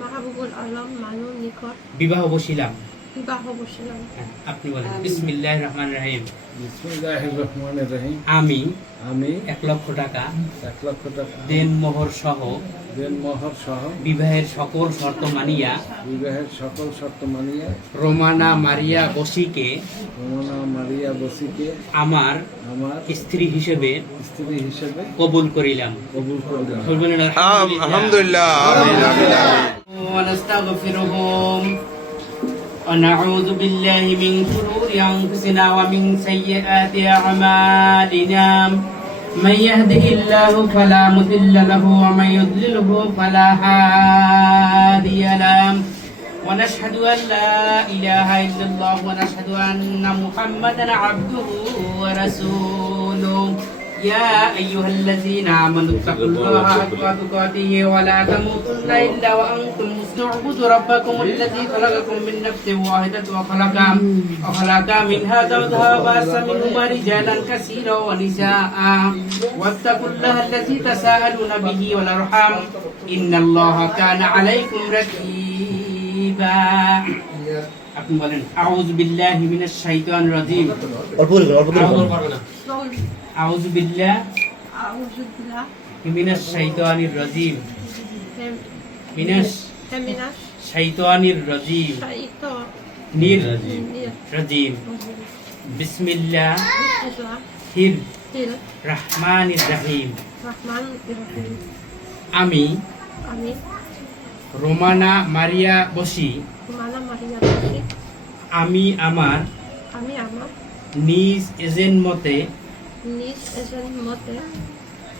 মাহবুবুল আলম মানুর নিকট বিবাহ বসিলাম। বিবাহ বসিলাম। হ্যাঁ, আপনি বলেন রহিম। রহমানের রহিম। আমি আমি এক লক্ষ টাকা এক লক্ষ টাকা দেন মোহর সহ দেন মহর সহ বিবাহের সকল শর্ত মানিয়া বিবাহের সকল শর্ত মানিয়ে রোমানা মারিয়া বসিকে রমনা মারিয়া বসিকে আমার আমার স্ত্রী হিসেবে স্ত্রী হিসেবে কবুল করিলাম। কবুল বলবেন আলহামদুলিল্লাহ। ونستغفرهم ونعوذ بالله من شرور أنفسنا ومن سيئات أعمالنا. من يهده الله فلا مضل له ومن يضلله فلا هادي له. ونشهد أن لا إله إلا الله ونشهد أن محمدا عبده ورسوله. يا أيها الذين آمنوا اتقوا الله حق تقاته ولا تموتن إلا وأنتم مسلمون اعبدوا ربكم الذي خلقكم من نفس واحدة وخلق وخلق منها زوجها وبعث منهما رجالا كثيرا ونساء واتقوا الله الذي تساءلون به والأرحام إن الله كان عليكم رقيبا أعوذ بالله من الشيطان الرجيم أعوذ রাজিম অল্প করে অল্প করে আউযু বিল্লাহ আউজুবিল্লাহ মিনাশ শাইতানির রাজিম। মিনাশ ফেমিনাস শাইতানির রাজিম। শাইত নির নির রাজিম। বিসমিল্লাহ হির রহমানির রহিম। আমি আমি রোমানা মারিয়া বসি। মারিয়া বসি। আমি আমার আমি আমার নিজ এজেন্ট মতে নিজ মতে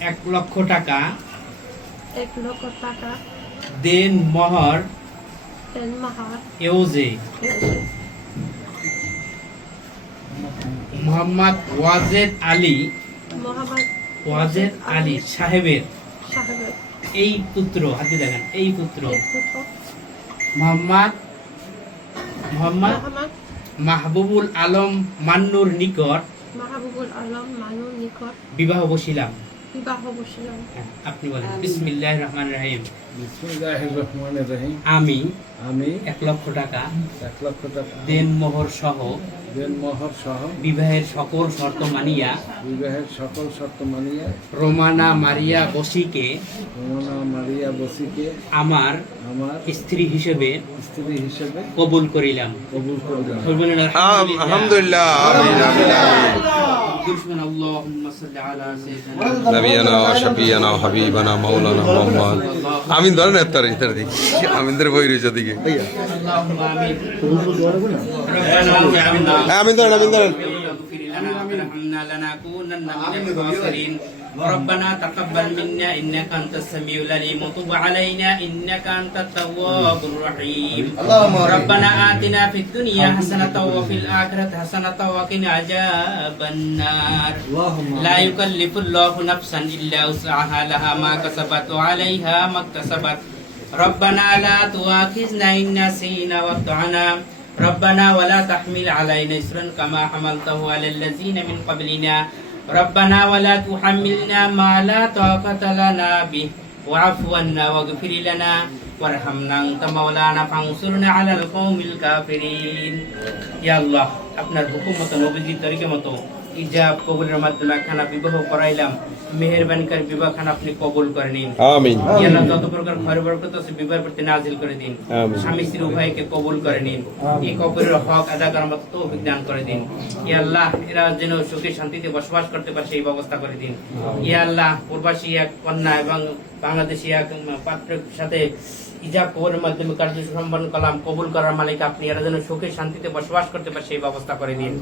এক লক্ষ টাকা। এক লক্ষ টাকা। দেন মহর। তেল মাহার। এওজে। মোহাম্মদ ওয়াজেদ আলী। মোহাম্মদ ওয়াজেদ আলী সাহেবের। সাহেবের। এই পুত্র হাতে দেখেন এই পুত্র। মোহাম্মদ মোহাম্মদ মাহবুবুল আলম মান্নুর নিকট মাহবুবুল আলম মানুর নিকট বিবাহ বসিলাম। বিবাহ আপনি বলেন বিসমিল্লাহ রহমান রহিম। বিসমুল্লাহ রহমানের রহিম। আমি আমি এক লক্ষ টাকা এক লক্ষ টাকা দেন মোহর সহ দেন মহর সহ বিবাহের সকল শর্ত মানিয়া বিবাহের সকল শর্ত মানিয়ে রোমানা মারিয়া বসিকে রমনা মারিয়া বসিকে আমার আমার স্ত্রী হিসেবে স্ত্রী হিসেবে কবুল করিলাম। কবুল বলবেন আলহামদুলিল্লাহ। আমিন আমিন। আমিন ধরেন এত্তার ইতার দিকে। আমিনদের বই রয়েছে দিকে আমিন ধরেন আমিন ধরেন। وارحمنا لنكونن من الخاسرين. ربنا تقبل منا إنك أنت السميع العليم. وتب علينا إنك أنت التواب الرحيم. ربنا آتنا في الدنيا حسنة وفي الآخرة حسنة وقنا عذاب النار. لا يكلف الله نفسا إلا وسعها. لها ما كسبت وعليها ما اكتسبت. ربنا لا تؤاخذنا إن نسينا وأخطأنا. ربنا ولا تحمل علينا إسرا كما حملته على الذين من قبلنا ربنا ولا تحملنا ما لا طاقة لنا به واعف عنا واغفر لنا وارحمنا أنت مولانا فانصرنا على القوم الكافرين يا الله আপনার হুকুম মতো নবীজির তরিকে মতো ইজাব কবুলের মাধ্যমে খানা বিবাহ করাইলাম। মেহেরবানি করে বিবাহ খানা আপনি কবুল করে নিন। আমিন। ইয়াল্লাহ যত প্রকার ঘরে বরকত আছে বিবাহের প্রতি নাজিল করে দিন। আমিন। স্বামী স্ত্রী উভয়কে কবুল করে নিন। এই কবরের হক আদা করার মতো তৌফিক দান করে দিন। ইয়া আল্লাহ এরা যেন সুখে শান্তিতে বসবাস করতে পারে সেই ব্যবস্থা করে দিন। ইয়া আল্লাহ প্রবাসী এক কন্যা এবং বাংলাদেশি এক পাত্রের সাথে ইজাব কবরের মাধ্যমে কার্য সম্পন্ন করলাম কবুল করার মালিক আপনি। এরা যেন সুখে শান্তিতে বসবাস করতে পারে সেই ব্যবস্থা করে দিন।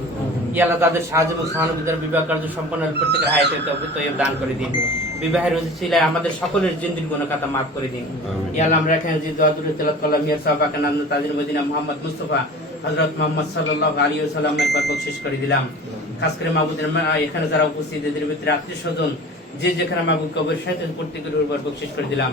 ইয়া আল্লাহ তাদের সাহায্য এবং সহানুভূতির বিবাহ কার্য সম্পন্ন প্রত্যেকের তৌফিক দান করে দিন। বিবাহের উচিলায় আমাদের সকলের জিন্দির গুণ খাতা মাফ করে দিন। ইয়া আমরা এখানে যে দোয়া তেলাত করলাম মিয়া সাহাবা কানান তাজির মদিনা মোহাম্মদ মুস্তফা হযরত মোহাম্মদ সাল্লাল্লাহু আলাইহি ওয়াসাল্লামের পর বকশিশ করে দিলাম। খাস করে মাহবুদের এখানে যারা উপস্থিত এদের ভিতরে আত্মীয় স্বজন যে যেখানে মাহবুব কবর শয়তান প্রত্যেকের উপর বকশিশ করে দিলাম।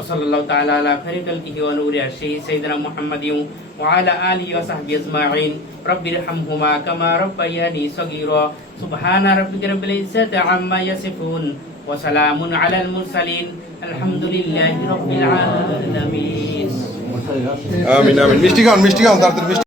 ওসল্লাহ তাআলা আলা খারিকাল কিহি ওয়া নূরি আরশিহি সাইয়্যিদানা মুহাম্মাদিন ওয়া আলা আলিহি ওয়া সাহবিহি আজমাইন রব্বির হামহুমা কামা রাব্বায়ানি সগীরা। সুবহানা রাব্বিকা রাব্বিল ইজ্জাতি আম্মা ইয়াসিফুন। ওয়া সালামুন আলাল মুরসালিন। আলহামদুলিল্লাহি রাব্বিল আলামিন। আমিন আমিন। মিষ্টি গান মিষ্টি গান তাড়াতাড়ি